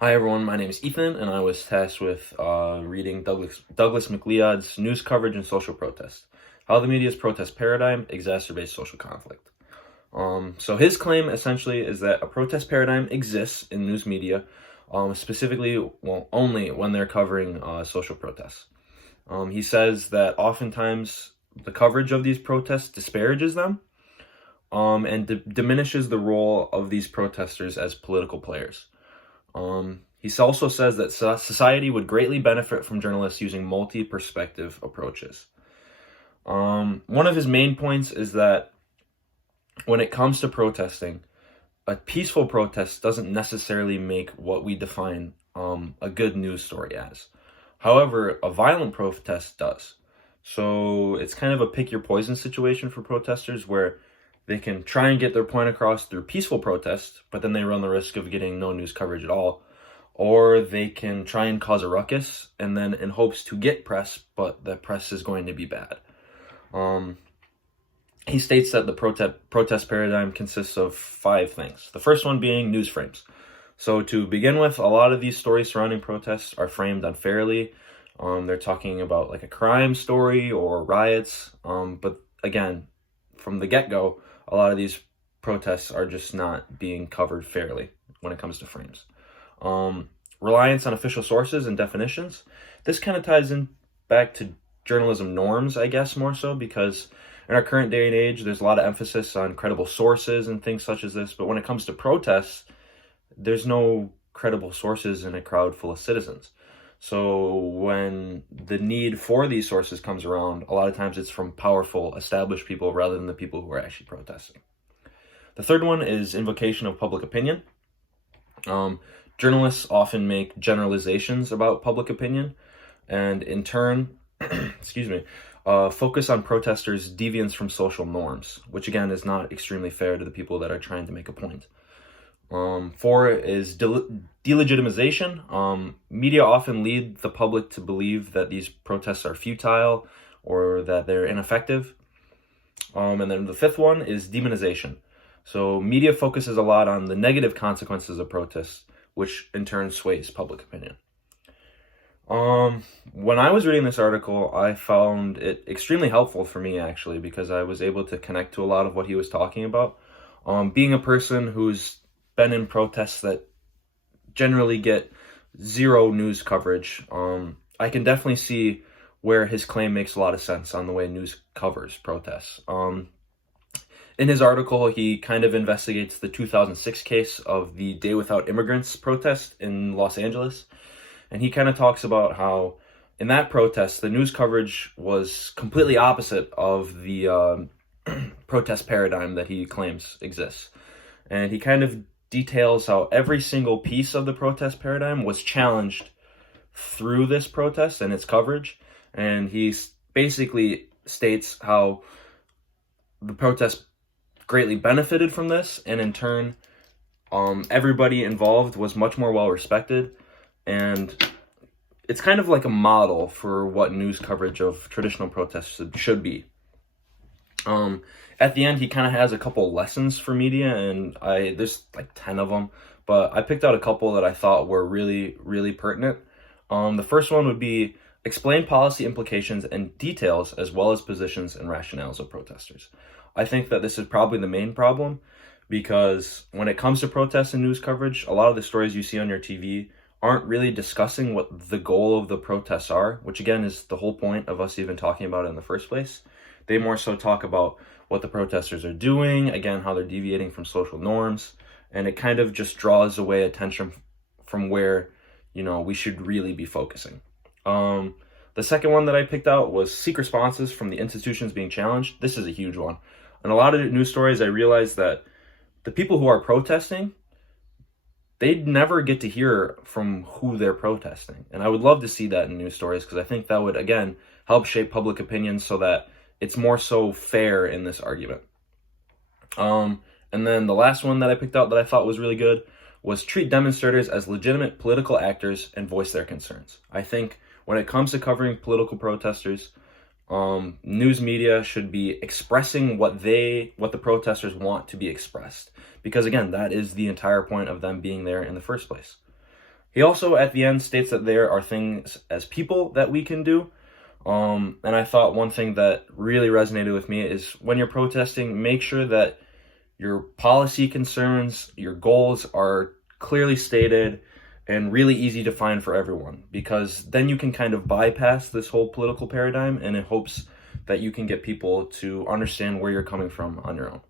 Hi everyone, my name is Ethan, and I was tasked with reading Douglas MacLeod's News Coverage and Social Protest: How the Media's Protest Paradigm Exacerbates Social Conflict. So his claim essentially is that a protest paradigm exists in news media, specifically, only when they're covering social protests. He says that oftentimes the coverage of these protests disparages them, and diminishes the role of these protesters as political players. He also says that society would greatly benefit from journalists using multi-perspective approaches. One of his main points is that when it comes to protesting, a peaceful protest doesn't necessarily make what we define a good news story as. However, a violent protest does. So it's kind of a pick your poison situation for protesters, where they can try and get their point across through peaceful protest, but then they run the risk of getting no news coverage at all. Or they can try and cause a ruckus, and then in hopes to get press, but the press is going to be bad. He states that the protest paradigm consists of 5 things. The first one being news frames. So to begin with, a lot of these stories surrounding protests are framed unfairly. They're talking about like a crime story or riots. But again, from the get-go, a lot of these protests are just not being covered fairly when it comes to frames. Reliance on official sources and definitions. This kind of ties in back to journalism norms, I guess, more so, because in our current day and age, there's a lot of emphasis on credible sources and things such as this. But when it comes to protests, there's no credible sources in a crowd full of citizens. So when the need for these sources comes around, a lot of times it's from powerful, established people rather than the people who are actually protesting. The third one is invocation of public opinion. Journalists often make generalizations about public opinion, and in turn, focus on protesters' deviance from social norms, which again is not extremely fair to the people that are trying to make a point. 4 is delegitimization. Media often lead the public to believe that these protests are futile or that they're ineffective. And then the 5th one is demonization. So media focuses a lot on the negative consequences of protests, which in turn sways public opinion. When I was reading this article, I found it extremely helpful for me, actually, because I was able to connect to a lot of what he was talking about. Being a person who's been in protests that generally get zero news coverage, I can definitely see where his claim makes a lot of sense on the way news covers protests. In his article, he kind of investigates the 2006 case of the Day Without Immigrants protest in Los Angeles. And he kind of talks about how in that protest, the news coverage was completely opposite of the protest paradigm that he claims exists. And he kind of details how every single piece of the protest paradigm was challenged through this protest and its coverage. And he basically states how the protest greatly benefited from this, and in turn, everybody involved was much more well respected. And it's kind of like a model for what news coverage of traditional protests should be. At the end, he kind of has a couple lessons for media, and there's like 10 of them, but I picked out a couple that I thought were really, really pertinent. The first one would be explain policy implications and details as well as positions and rationales of protesters. I think that this is probably the main problem, because when it comes to protests and news coverage, a lot of the stories you see on your TV aren't really discussing what the goal of the protests are, which again is the whole point of us even talking about it in the first place. They more so talk about what the protesters are doing, again, how they're deviating from social norms, and it kind of just draws away attention from where, we should really be focusing. The second one that I picked out was seek responses from the institutions being challenged. This is a huge one. In a lot of news stories, I realized that the people who are protesting, they'd never get to hear from who they're protesting. And I would love to see that in news stories, because I think that would, again, help shape public opinion so that it's more so fair in this argument. And then the last one that I picked out that I thought was really good was treat demonstrators as legitimate political actors and voice their concerns. I think when it comes to covering political protesters, news media should be expressing what the protesters want to be expressed, because again, that is the entire point of them being there in the first place. He also at the end states that there are things as people that we can do. And I thought one thing that really resonated with me is when you're protesting, make sure that your policy concerns, your goals are clearly stated and really easy to find for everyone, because then you can kind of bypass this whole political paradigm, and it hopes that you can get people to understand where you're coming from on your own.